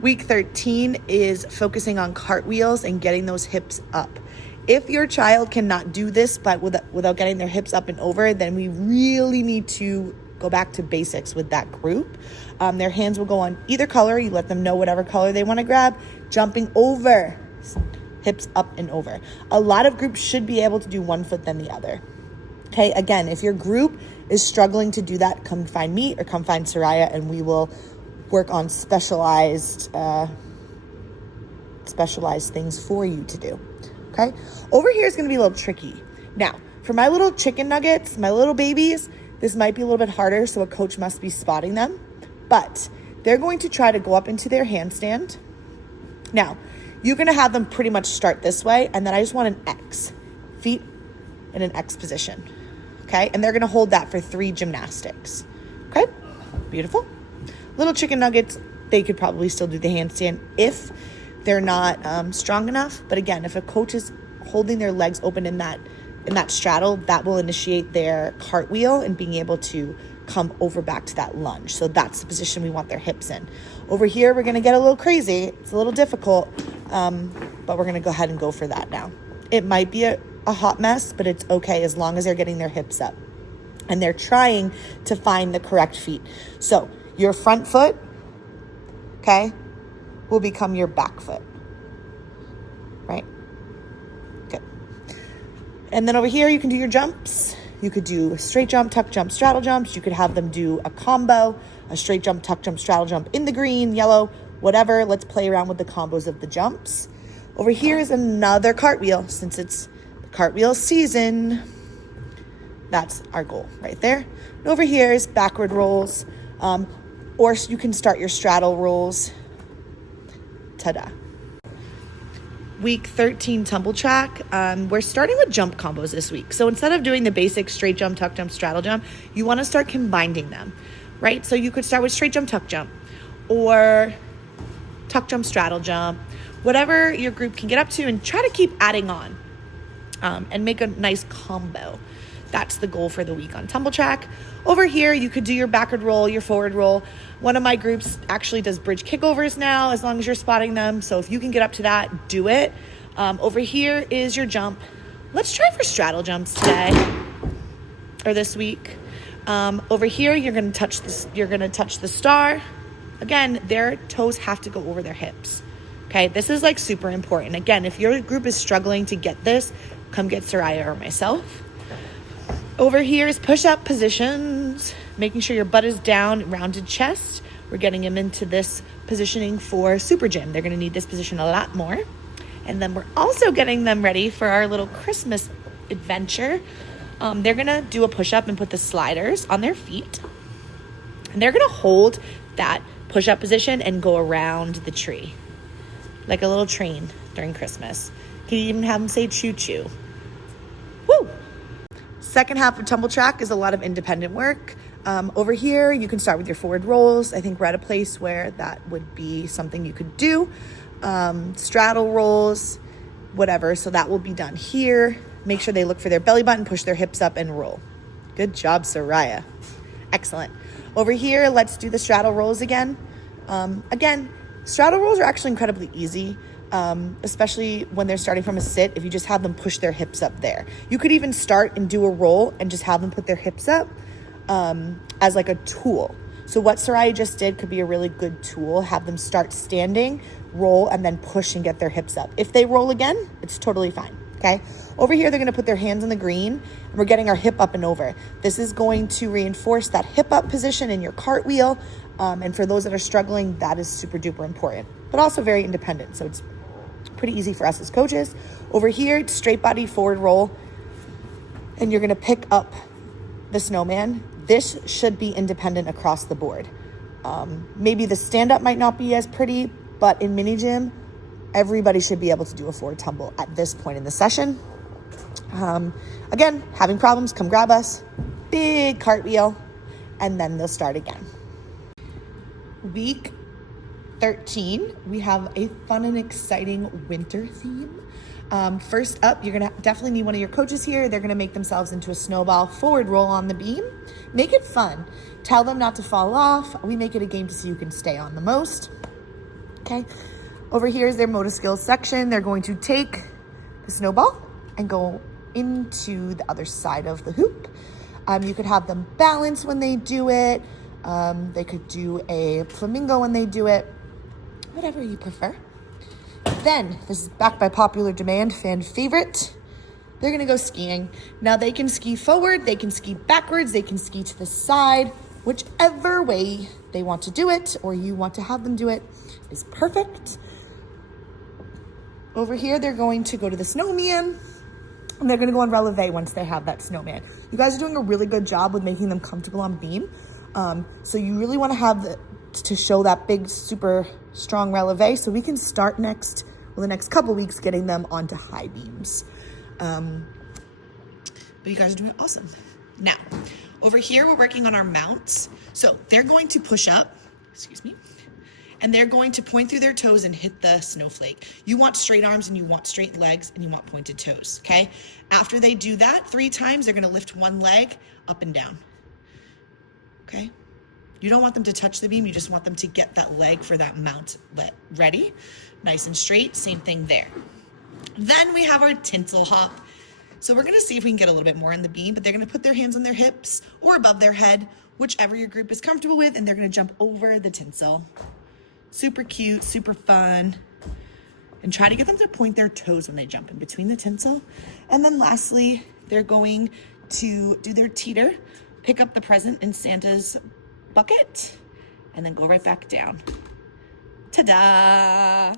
Week 13 is focusing on cartwheels and getting those hips up. If your child cannot do this but without getting their hips up and over, then we really need to go back to basics with that group. Their hands will go on either color. You let them know whatever color they want to grab. Jumping over, hips up and over. A lot of groups should be able to do one foot then the other. Okay, again, if your group is struggling to do that, come find me or come find Soraya and we will work on specialized things for you to do. Okay, over here is going to be a little tricky. Now, for my little chicken nuggets, my little babies, this might be a little bit harder, so a coach must be spotting them. But they're going to try to go up into their handstand. Now, you're going to have them pretty much start this way, and then I just want an X, feet in an X position. Okay, and they're going to hold that for 3 gymnastics. Okay, beautiful. Little chicken nuggets, they could probably still do the handstand if they're not strong enough. But again, if a coach is holding their legs open in that straddle, that will initiate their cartwheel and being able to come over back to that lunge. So that's the position we want their hips in. Over here, we're going to get a little crazy. It's a little difficult, but we're going to go ahead and go for that now. It might be a hot mess, but it's okay as long as they're getting their hips up and they're trying to find the correct feet. So your front foot, okay, will become your back foot, right? Good. And then over here, you can do your jumps. You could do a straight jump, tuck jump, straddle jumps. You could have them do a combo, a straight jump, tuck jump, straddle jump in the green, yellow, whatever. Let's play around with the combos of the jumps. Over here is another cartwheel. Since it's cartwheel season, that's our goal right there. And over here is backward rolls, or you can start your straddle rolls. Ta-da. Week 13 tumble track. We're starting with jump combos this week. So instead of doing the basic straight jump, tuck jump, straddle jump, you want to start combining them, right? So you could start with straight jump, tuck jump, or tuck jump, straddle jump, whatever your group can get up to, and try to keep adding on and make a nice combo. That's the goal for the week on tumble track. Over here, you could do your backward roll, your forward roll. One of my groups actually does bridge kickovers now, as long as you're spotting them. So if you can get up to that, do it. Over here is your jump. Let's try for straddle jumps today or this week. Over here, you're going to touch this. You're going to touch the star. Again, their toes have to go over their hips. Okay, this is like super important. Again, if your group is struggling to get this, come get Soraya or myself. Over here is push-up positions, making sure your butt is down, rounded chest. We're getting them into this positioning for Super Gym. They're going to need this position a lot more. And then we're also getting them ready for our little Christmas adventure. They're going to do a push-up and put the sliders on their feet. And they're going to hold that push-up position and go around the tree, like a little train during Christmas. You can even have them say choo-choo. Woo! Second half of tumble track is a lot of independent work. Over here, you can start with your forward rolls. I think we're at a place where that would be something you could do. Straddle rolls, whatever. So that will be done here. Make sure they look for their belly button, push their hips up and roll. Good job, Soraya. Excellent. Over here, let's do the straddle rolls again. Again, straddle rolls are actually incredibly easy. Especially when they're starting from a sit, if you just have them push their hips up there. You could even start and do a roll and just have them put their hips up as like a tool. So what Soraya just did could be a really good tool. Have them start standing, roll, and then push and get their hips up. If they roll again, it's totally fine, okay? Over here, they're gonna put their hands on the green, and we're getting our hip up and over. This is going to reinforce that hip up position in your cartwheel, and for those that are struggling, that is super duper important, but also very independent, so it's pretty easy for us as coaches. Over here, it's straight body forward roll, and you're gonna pick up the snowman. This should be independent across the board. Maybe the stand-up might not be as pretty, but in mini gym, everybody should be able to do a forward tumble at this point in the session. Again, having problems, come grab us. Big cartwheel, and then they'll start again. Week 13, we have a fun and exciting winter theme. First up, you're gonna definitely need one of your coaches here. They're gonna make themselves into a snowball forward roll on the beam. Make it fun. Tell them not to fall off. We make it a game to see who can stay on the most. okay? Over here is their motor skills section. They're going to take the snowball and go into the other side of the hoop. You could have them balance when they do it. They could do a flamingo when they do it, whatever you prefer. Then, this is backed by popular demand, fan favorite. They're gonna go skiing. Now they can ski forward, they can ski backwards, they can ski to the side, whichever way they want to do it or you want to have them do it is perfect. Over here, they're going to go to the snowman and they're gonna go on releve once they have that snowman. You guys are doing a really good job with making them comfortable on beam. So you really wanna have to show that big, super strong releve so we can start the next couple weeks getting them onto high beams. But you guys are doing awesome. Now, over here, we're working on our mounts. So they're going to push up, and they're going to point through their toes and hit the snowflake. You want straight arms and you want straight legs and you want pointed toes, okay? After they do that 3 times, they're gonna lift one leg up and down, okay? You don't want them to touch the beam, you just want them to get that leg for that mount ready, nice and straight, same thing there. Then we have our tinsel hop. So we're gonna see if we can get a little bit more in the beam, but they're gonna put their hands on their hips or above their head, whichever your group is comfortable with, and they're gonna jump over the tinsel. Super cute, super fun. And try to get them to point their toes when they jump in between the tinsel. And then lastly, they're going to do their teeter, pick up the present in Santa's bucket, and then go right back down. Ta-da!